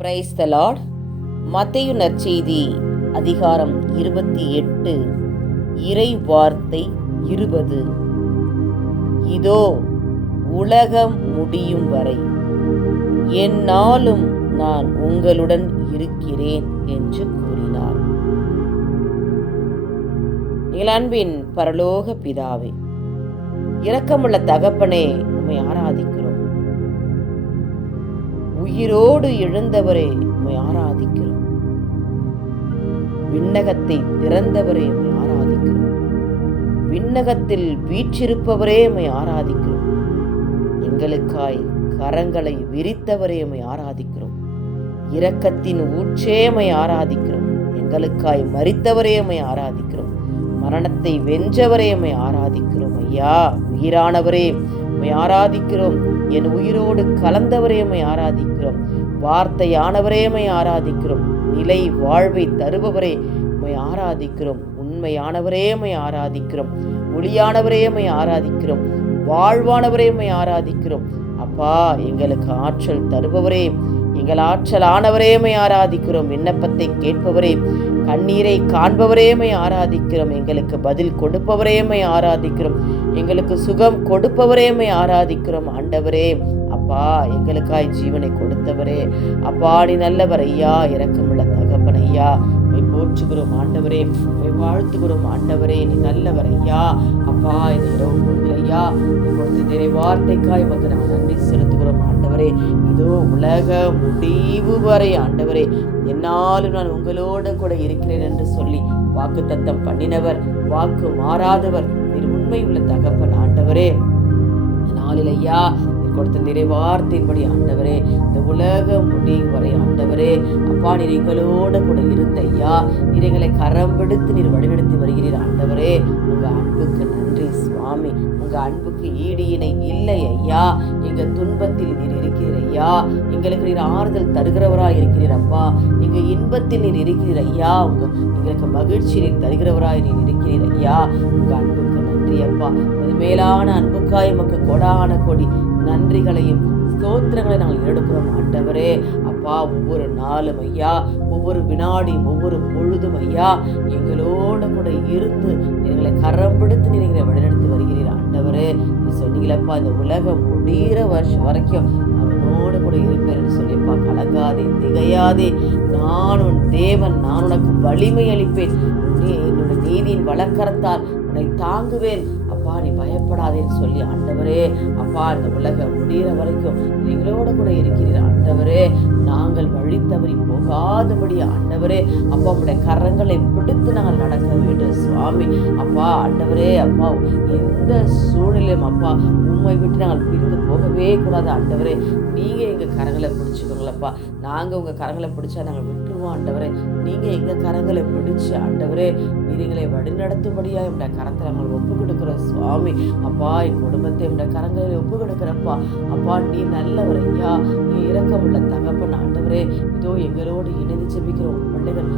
Praise the Lord Matthew நற்செய்தி அதிகாரம் இருபத்தி எட்டு. இறை வார்த்தை இருபது. இதோ உலகம் முடியும் வரை என்னாலும் நான் உங்களுடன் இருக்கிறேன் என்று கூறினார். இளன்பின் பரலோக பிதாவே இரக்கமுள்ள தகப்பனே உம்மை ஆராதிக்கிறோம். உயிரோடு எழுந்தவரே உண்மை ஆராதிக்கிறோம். விண்ணகத்தை திறந்தவரே உண்மை ஆராதிக்கிறோம். விண்ணகத்தில் வீற்றிருப்பவரே உண்மை ஆராதிக்கிறோம். எங்களுக்காய் கரங்களை விரித்தவரே உண்மை ஆராதிக்கிறோம். இரக்கத்தின் ஊற்றேமை ஆராதிக்கிறோம். எங்களுக்காய் மரித்தவரே ஆராதிக்கிறோம். மரணத்தை வென்றவரே ஆராதிக்கிறோம். ஐயா உயிரானவரே உம்மை ஆராதிக்கிறோம். என் உயிரோடு கலந்தவரே உம்மை ஆராதிக்கிறோம். வார்த்தையானவரே உம்மை ஆராதிக்கிறோம். நிலை வாழ்வை தருபவரே உம்மை ஆராதிக்கிறோம். உண்மையானவரே உம்மை ஆராதிக்கிறோம். ஒளியானவரே உம்மை ஆராதிக்கிறோம். வாழ்வானவரே உம்மை ஆராதிக்கிறோம். அப்பா எங்களுக்கு ஆற்றல் தருபவரே. எங்கள் ஆற்றல் ஆனவரேமை ஆராதிக்கிறோம். விண்ணப்பத்தை கேட்பவரே. கண்ணீரை காண்பவரேமை ஆராதிக்கிறோம் எங்களுக்கு பதில் கொடுப்பவரேமை ஆராதிக்கிறோம் எங்களுக்கு சுகம் கொடுப்பவரேமை ஆராதிக்கிறோம். ஆண்டவரே அப்பா எங்களுக்காய் ஜீவனை கொடுத்தவரே அப்பா நீ நல்லவர் ஐயா இறக்கமுள்ள தகப்பன் ஐயா. போற்றுகிறோம் ஆண்டவரே உம்மை வாழ்த்துகிறோம் ஆண்டவரே நீ நல்லவர் ஐயா. அப்பா இந்த இரவு பொழுது ஐயா கொடுத்த நிறை வார்த்தைக்காய் நாங்கள் நன்றி செலுத்துகிறோம் ஆண்டவரே. இதோ உலக முடிவு வரை ஆண்டவரே என்னாலும் நான் உங்களோட கூட இருக்கிறேன் என்று சொல்லி வாக்கு தத்தம் பண்ணினவர் வாக்கு மாறாதவர் நீர் உண்மை உள்ள தகப்பன் ஆண்டவரே. நாளில் ஐயா கொடுத்த நிறைவார்த்தையின்படி ஆண்டவரே இந்த உலக முடிவு வரை ஆண்டவரே அப்பா நீர் எங்களோடு கூட இருந்த ஐயா நீர் எங்களை கரம் பிடித்து நீர் வழிநடத்தி வருகிறீர் ஆண்டவரே உங்கள் அன்புக்கு உங்கள் உங்க அன்புக்கு ஈடு இணை இல்லை ஐயா. எங்க துன்பத்தில் நீர் இருக்கிறீர் ஐயா. எங்களுக்கு நீர் ஆறுதல் தருகிறவராய் இருக்கிறீர் அப்பா. எங்க இன்பத்தில் நீர் இருக்கிறீர் ஐயா. உங்க எங்களுக்கு மகிழ்ச்சி நீர் தருகிறவராய் நீர் இருக்கிறீர் ஐயா. உங்க அன்புக்கு நன்றி அப்பா. உமது மேலான அன்புக்காய் உமக்கு கொடான கொடி நன்றிகளையும் ஸ்தோத்திரங்களை நாங்கள் எடுக்கிறோம் ஆண்டவரே. அப்பா ஒவ்வொரு நாளும் ஐயா ஒவ்வொரு வினாடியும் ஒவ்வொரு பொழுதும் ஐயா எங்களோட கூட இருந்து எங்களை கரம் பிடித்து நீர் வழிநடத்தி வருகிறீர். ஆண்டவரே நீ சொன்னீங்களப்பா இந்த உலகம் முடிகிற வருஷம் வரைக்கும் அவனோடு கூட இருப்பேன் சொல்லிப்பா கலங்காதே திகையாதே. நான் உன் தேவன் நான் உனக்கு வலிமை அளிப்பேன். நீ என்னோட நீதியின் வழக்கரத்தால் உன்னை தாங்குவேன். அப்பா நீ பயப்படாதேன்னு சொல்லி ஆண்டவரே அப்பா இந்த உலகம் முடிகிற வரைக்கும் எங்களோட கூட இருக்கிறீர். ஆண்டவரே நாங்கள் வழி தவறி போகாதபடி ஆண்டவரே அப்பா உடைய கரங்களை பிடித்து நாங்கள் நடக்க வேண்டும். சுவாமி அப்பா ஆண்டவரே அப்பா எந்த சூழ்நிலையும் அப்பா உண்மை விட்டு நாங்கள் பிரிந்து போகவே கூடாது. ஆண்டவரே நீங்கள் எங்கள் கரங்களை பிடிச்சிக்கோங்களப்பா நாங்கள் உங்கள் கரங்களை பிடிச்சா நாங்கள் விட்டுருவோம். ஆண்டவரே நீங்கள் எங்கள் கரங்களை பிடிச்சி ஆண்டவரே நீர் எங்களை வழிநடத்தும்படியா கரத்தை நாங்கள் ஒப்பு கொடுக்குறோம் சுவாமி அப்பா என் குடும்பத்தை என்னுடைய கரங்களில் ஒப்பு கொடுக்குறப்பா. அப்பா நீ நல்லவர் ஐயா. நீ இரக்கமுள்ள தகப்பன் ஆண்டவரே. இதோ எங்களோடு இணைந்து ஜெபிக்கிறோம் உன் பிள்ளைகள்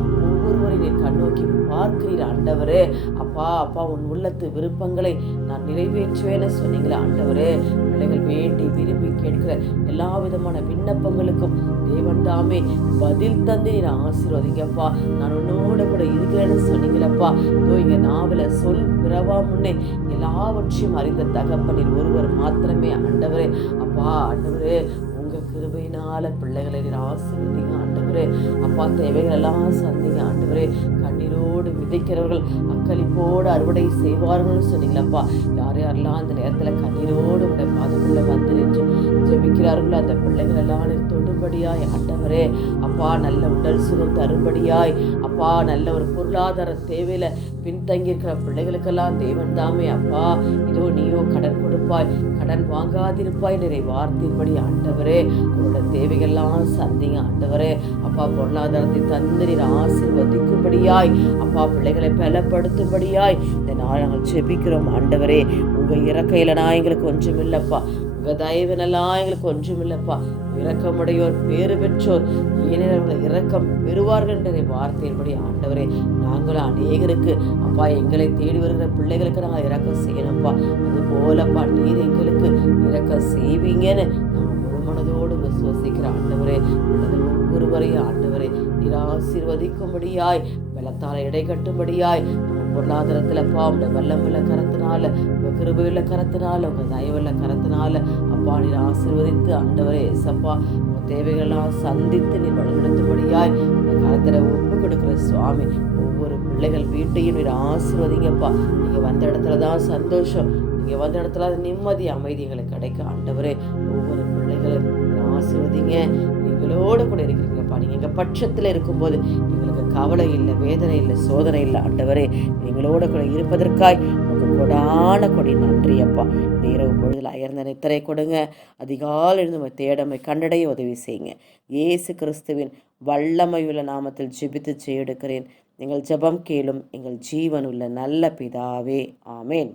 பார்க்கிறீர் ஆண்டவரே. அப்பா அப்பா உன் உள்ளத்து விருப்பங்களை நான் நிறைவேற்றுவேன்னு சொன்னீங்களே ஆண்டவரே. பிள்ளைகள் வேண்டி விரும்பி கேட்கிற எல்லா விதமான விண்ணப்பங்களுக்கும் தேவன் தாமே பதில் தந்து நீ ஆசீர்வதிங்கப்பா நான் உன்னோட கூட இருக்கிறேன்னு சொன்னீங்களப்பா இதோ இங்கே நாவல சொல் பிறவா முன்னே எல்லாவற்றையும் அறிந்த தகப்பனில் ஒருவர் மாத்திரமே ஆண்டவரே. அப்பா ஆண்டவரே உங்க கிருபையினால பிள்ளைகளை நீர் ஆசீர்வதிங்க. ஆண்டவரே அப்பா தேவைகள் எல்லாம் சந்திங்க. ஆண்டவரே கண்ணீரோடு விதைக்கிறவர்கள் அக்களிப்போடு அறுவடை செய்வார்கள்னு சொன்னீங்களப்பா. யார் யாரெல்லாம் அந்த நேரத்தில் கண்ணீரோடு உடைய பாதக்குள்ள வந்து நின்று ஜெபிக்கிறார்களோ அந்த பிள்ளைகள் எல்லாம் நீர் தொடும்படியாய். ஆண்டவரே அப்பா நல்ல உடல் சுகம் தரும்படியாய். அப்பா நல்ல ஒரு பொருளாதார தேவையில பின்தங்கியிருக்கிற பிள்ளைகளுக்கெல்லாம் தேவன் தாமே. அப்பா இதோ நீயோ கடன் கொடுப்பாய். கடன் வாங்காதிருப்பாய். நிறை வார்த்தையின்படி ஆண்டவரே அவரோட தேவைகள்லாம் சந்திங்க. ஆண்டவரே அப்பா பொருளாதாரத்தை தந்து நீர் அப்பா பிள்ளைகளை பலப்படுத்தும்படியாய் இந்த நாள் நாங்கள் ஜெபிக்கிறோம். ஆண்டவரே உங்க இறக்கையிலனா எங்களுக்கு ஒன்றும் இல்லைப்பா உங்க தயவினெல்லாம் எங்களுக்கு ஒன்றும் இல்லைப்பா இரக்கமுடையோர் பேறு பெற்றோர் ஏனெனில் அவர்கள் இரக்கம் பெறுவார்கள் என்ற வார்த்தையின்படி ஆண்டவரே நாங்களும் அநேகருக்கு அப்பா எங்களை தேடி வருகிற பிள்ளைகளுக்கு நாங்கள் இறக்கம் செய்யணும்ப்பா அது போலப்பா நீர் எங்களுக்கு இறக்கம் செய்வீங்கன்னு மனதோடு விசுவசிக்கிற ஆண்டவரே பிள்ளைகள் ஒவ்வொருவரையும் ஆண்டவரே நீர் ஆசீர்வதிக்கும்படியாய் வெள்ளத்தால் இடை கட்டும்படியாய் உங்க பொருளாதாரத்தில் அப்பா உங்க வல்லமுள்ள கரத்தினால உங்கள் கிருபையில் கரத்தினால உங்கள் தயவில் கரத்தினால அப்பா நீர் ஆசீர்வதித்து ஆண்டவரே சப்பா உங்கள் தேவைகளெல்லாம் சந்தித்து நீர் வழிநடத்தும்படியாய் இந்த கரத்தில் ஒப்பு கொடுக்குற சுவாமி ஒவ்வொரு பிள்ளைகள் வீட்டையும் நீர் ஆசீர்வதிங்கப்பா. நீங்கள் வந்த இடத்துல தான் சந்தோஷம் நீங்கள் வந்த இடத்துல அது நிம்மதி அமைதிகளை கிடைக்க கிடைக்கும் ஆண்டவரே ஒவ்வொரு எங்களை ஆசிர்வதிங்க. எங்களோடு எங்களோட கூட இருக்கிறீங்கப்பா. நீங்கள் எங்கள் பட்சத்தில் இருக்கும்போது எங்களுக்கு கவலை இல்லை வேதனை இல்லை சோதனை இல்லை. ஆண்டவரே எங்களோட கூட இருப்பதற்காய் உங்கள் கொடான கொடி நன்றி அப்பா இந்த இரவு பொழுதில் அயர்ந்த நித்திரை கொடுங்க. அதிகாலை எழுந்து தேடமை கண்டடைய உதவி செய்யுங்க. இயேசு கிறிஸ்துவின் வல்லமையுள்ள நாமத்தில் ஜெபித்து செய்யெடுக்கிறேன் எங்கள் ஜெபம் கேளும் எங்கள் ஜீவனுள்ள நல்ல பிதாவே. ஆமேன்.